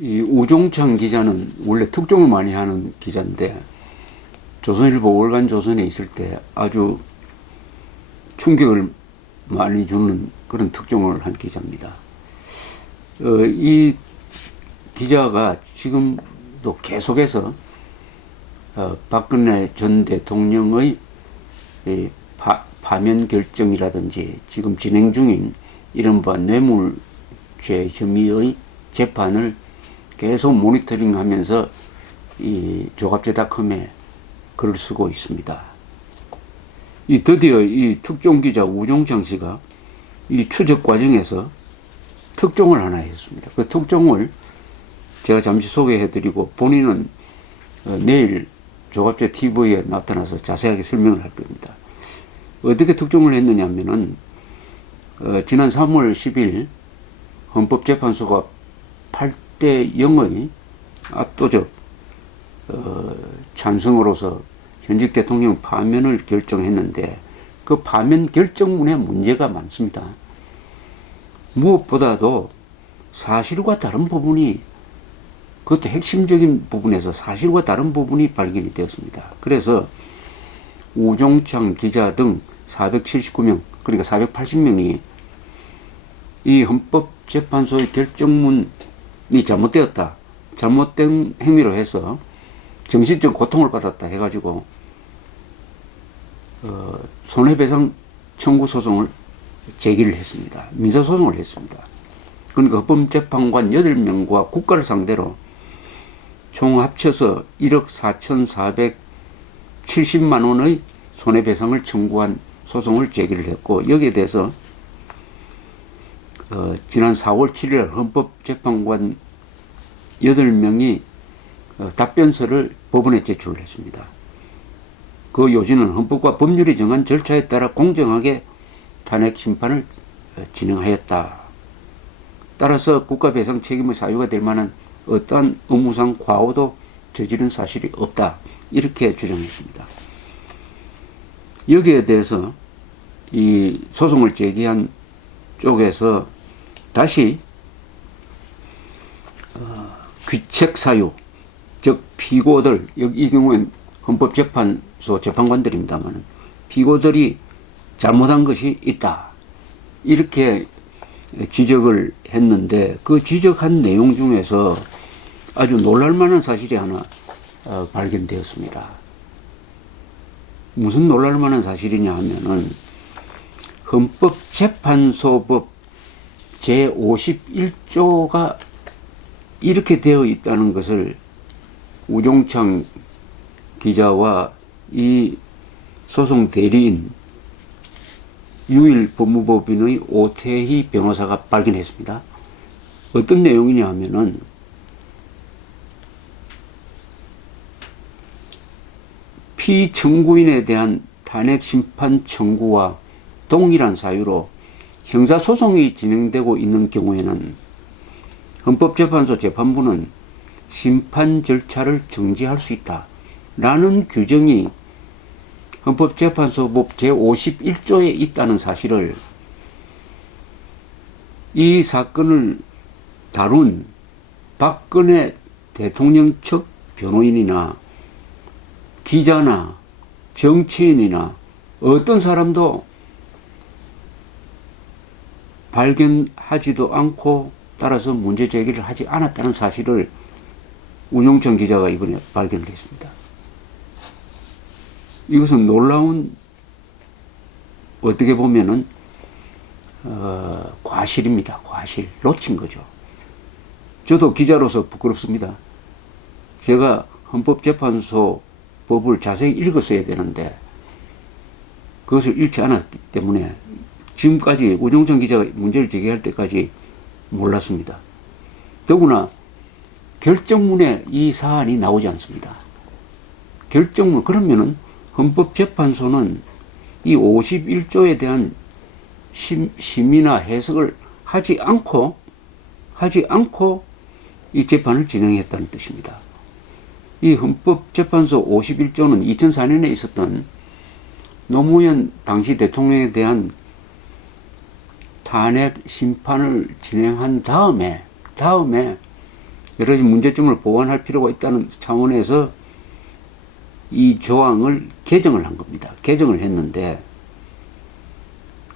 이 우종찬 기자는 원래 특종을 많이 하는 기자인데 조선일보 월간 조선에 있을 때 아주 충격을 많이 주는 그런 특종을 한 기자입니다. 이 기자가 지금도 계속해서 박근혜 전 대통령의 파면 결정이라든지 지금 진행 중인 이른바 뇌물죄 혐의의 재판을 계속 모니터링하면서 이 조갑제닷컴에 글을 쓰고 있습니다. 드디어 이 특종 기자 우종찬 씨가 이 추적 과정에서 특종을 하나 했습니다. 그 특종을 제가 잠시 소개해드리고 본인은 내일 조갑제 TV에 나타나서 자세하게 설명을 할 겁니다. 어떻게 특종을 했느냐 하면은 지난 3월 10일 헌법재판소가 8대 0의 압도적 찬성으로서 현직 대통령 파면을 결정했는데 그 파면 결정문에 문제가 많습니다. 무엇보다도 사실과 다른 부분이, 그것도 핵심적인 부분에서 사실과 다른 부분이 발견이 되었습니다. 그래서 우종찬 기자 등 479명, 그러니까 480명이 이 헌법재판소의 결정문이 잘못되었다, 잘못된 행위로 해서 정신적 고통을 받았다 해가지고 손해배상 청구 소송을 제기를 했습니다. 민사소송을 했습니다. 그러니까 헌법재판관 8명과 국가를 상대로 총 합쳐서 1억 4,470만 원의 손해배상을 청구한 소송을 제기를 했고, 여기에 대해서 지난 4월 7일 헌법재판관 8명이 답변서를 법원에 제출을 했습니다. 그 요지는 헌법과 법률이 정한 절차에 따라 공정하게 탄핵 심판을 진행하였다. 따라서 국가배상 책임의 사유가 될 만한 어떠한 의무상 과오도 저지른 사실이 없다. 이렇게 주장했습니다. 여기에 대해서 이 소송을 제기한 쪽에서 다시 귀책 사유, 즉 피고들, 이 경우엔 헌법재판소 재판관들입니다만 피고들이 잘못한 것이 있다, 이렇게 지적을 했는데, 그 지적한 내용 중에서 아주 놀랄만한 사실이 하나 발견되었습니다. 무슨 놀랄만한 사실이냐 하면은 헌법재판소법 제51조가 이렇게 되어 있다는 것을 우종찬 기자와 이 소송 대리인 유일 법무법인의 오태희 변호사가 발견했습니다. 어떤 내용이냐 하면은 피청구인에 대한 탄핵 심판 청구와 동일한 사유로 형사소송이 진행되고 있는 경우에는 헌법재판소 재판부는 심판 절차를 정지할 수 있다 라는 규정이 헌법재판소법 제51조에 있다는 사실을 이 사건을 다룬 박근혜 대통령 측 변호인이나 기자나 정치인이나 어떤 사람도 발견하지도 않고 따라서 문제 제기를 하지 않았다는 사실을 우종찬 기자가 이번에 발견을 했습니다. 이것은 놀라운, 어떻게 보면은 과실입니다. 과실. 놓친 거죠. 저도 기자로서 부끄럽습니다. 제가 헌법재판소 법을 자세히 읽었어야 되는데 그것을 읽지 않았기 때문에 지금까지 우종찬 기자가 문제를 제기할 때까지 몰랐습니다. 더구나 결정문에 이 사안이 나오지 않습니다. 결정문, 그러면은 헌법재판소는 이 51조에 대한 심의나 해석을 하지 않고 이 재판을 진행했다는 뜻입니다. 이 헌법재판소 51조는 2004년에 있었던 노무현 당시 대통령에 대한 탄핵 심판을 진행한 다음에 여러 가지 문제점을 보완할 필요가 있다는 차원에서 이 조항을 개정을 한 겁니다. 개정을 했는데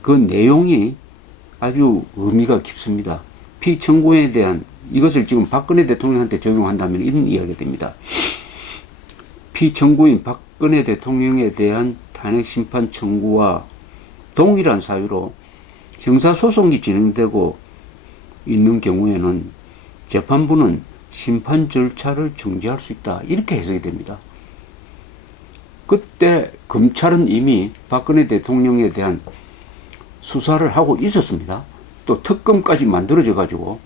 그 내용이 아주 의미가 깊습니다. 피청구에 대한, 이것을 지금 박근혜 대통령한테 적용한다면 이런 이야기가 됩니다. 피청구인 박근혜 대통령에 대한 탄핵심판 청구와 동일한 사유로 형사소송이 진행되고 있는 경우에는 재판부는 심판 절차를 정지할 수 있다. 이렇게 해석이 됩니다. 그때 검찰은 이미 박근혜 대통령에 대한 수사를 하고 있었습니다. 또 특검까지 만들어져 가지고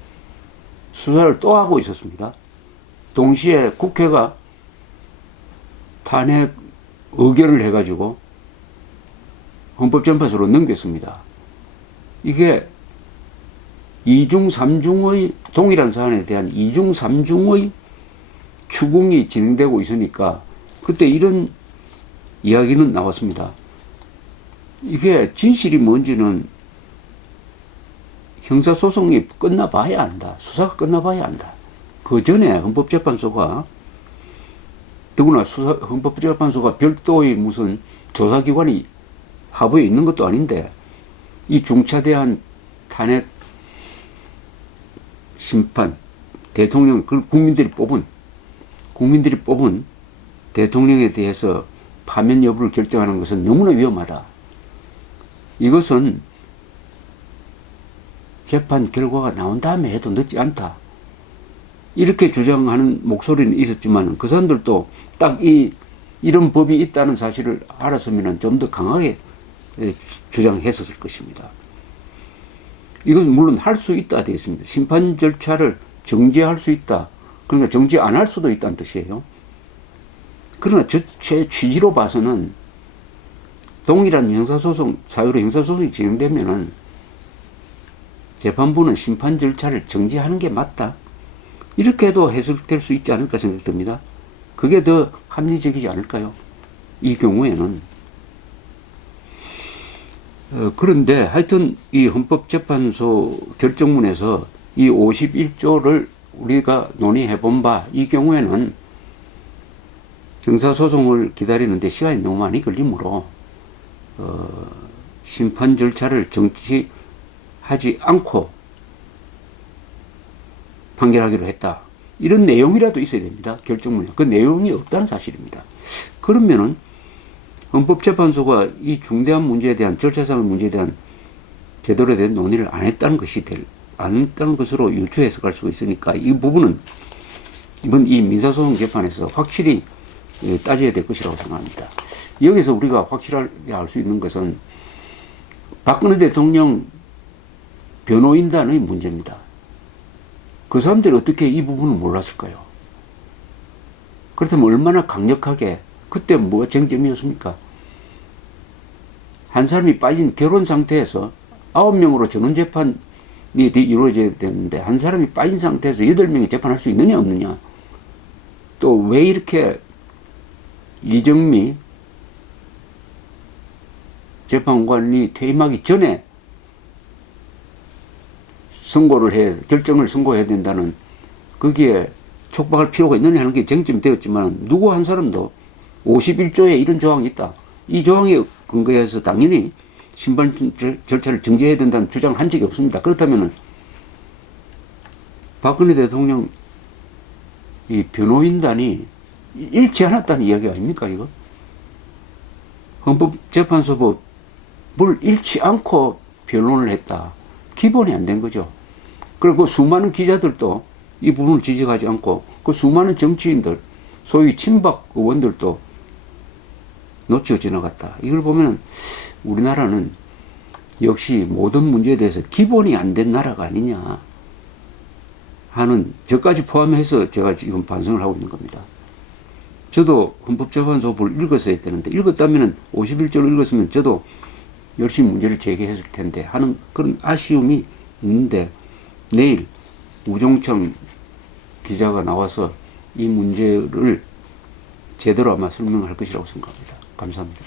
수사를 또 하고 있었습니다. 동시에 국회가 탄핵 의결을 해가지고 헌법재판소로 넘겼습니다. 이게 2중 3중의 동일한 사안에 대한 2중 3중의 추궁이 진행되고 있으니까 그때 이런 이야기는 나왔습니다. 이게 진실이 뭔지는 형사소송이 끝나봐야 한다. 수사가 끝나봐야 한다. 그 전에 헌법재판소가, 더구나 헌법재판소가 별도의 무슨 조사기관이 하부에 있는 것도 아닌데 이 중차대한 탄핵 심판, 대통령, 국민들이 뽑은 대통령에 대해서 파면 여부를 결정하는 것은 너무나 위험하다. 이것은 재판 결과가 나온 다음에 해도 늦지 않다. 이렇게 주장하는 목소리는 있었지만 그 사람들도 딱 이런 법이 있다는 사실을 알았으면 좀 더 강하게 주장했었을 것입니다. 이것은 물론 할 수 있다 되어 있습니다. 심판 절차를 정지할 수 있다. 그러니까 정지 안 할 수도 있다는 뜻이에요. 그러나 제 취지로 봐서는 동일한 형사소송, 사유로 형사소송이 진행되면은 재판부는 심판 절차를 정지하는 게 맞다. 이렇게도 해석될 수 있지 않을까 생각됩니다. 그게 더 합리적이지 않을까요? 이 경우에는. 그런데 하여튼 이 헌법재판소 결정문에서 이 51조를 우리가 논의해 본 바, 이 경우에는 형사소송을 기다리는데 시간이 너무 많이 걸리므로 심판 절차를 정지하지 않고 판결하기로 했다. 이런 내용이라도 있어야 됩니다. 결정문에. 그 내용이 없다는 사실입니다. 그러면은 헌법재판소가 이 중대한 문제에 대한, 절차상의 문제에 대한 제대로 된 논의를 안 했다는 것으로 유추해서 갈 수가 있으니까 이 부분은 이번 이 민사소송 재판에서 확실히 따져야 될 것이라고 생각합니다. 여기서 우리가 확실하게 알 수 있는 것은 박근혜 대통령 변호인단의 문제입니다. 그 사람들이 어떻게 이 부분을 몰랐을까요? 그렇다면 얼마나 강력하게, 그때 뭐가 쟁점이었습니까? 한 사람이 빠진 결혼 상태에서 9명으로 전원재판이 이루어져야 되는데 한 사람이 빠진 상태에서 8명이 재판할 수 있느냐 없느냐. 또 왜 이렇게 이정미 재판관이 퇴임하기 전에 결정을 선고해야 된다는, 거기에 촉박할 필요가 있느냐 하는 게 쟁점이 되었지만 누구 한 사람도 51조에 이런 조항이 있다. 이 조항에 근거해서 당연히 심판 절차를 정지해야 된다는 주장을 한 적이 없습니다. 그렇다면 박근혜 대통령 이 변호인단이 잃지 않았다는 이야기 아닙니까, 이거? 헌법재판소법을 잃지 않고 변론을 했다. 기본이 안 된 거죠. 그리고 수많은 기자들도 이 부분을 지적하지 않고 그 수많은 정치인들, 소위 친박 의원들도 놓쳐 지나갔다. 이걸 보면 우리나라는 역시 모든 문제에 대해서 기본이 안 된 나라가 아니냐 하는, 저까지 포함해서 제가 지금 반성을 하고 있는 겁니다. 저도 헌법재판소법을 읽었어야 되는데, 읽었다면 51조를 읽었으면 저도 열심히 문제를 제기했을 텐데 하는 그런 아쉬움이 있는데, 내일 우종청 기자가 나와서 이 문제를 제대로 아마 설명할 것이라고 생각합니다. 감사합니다.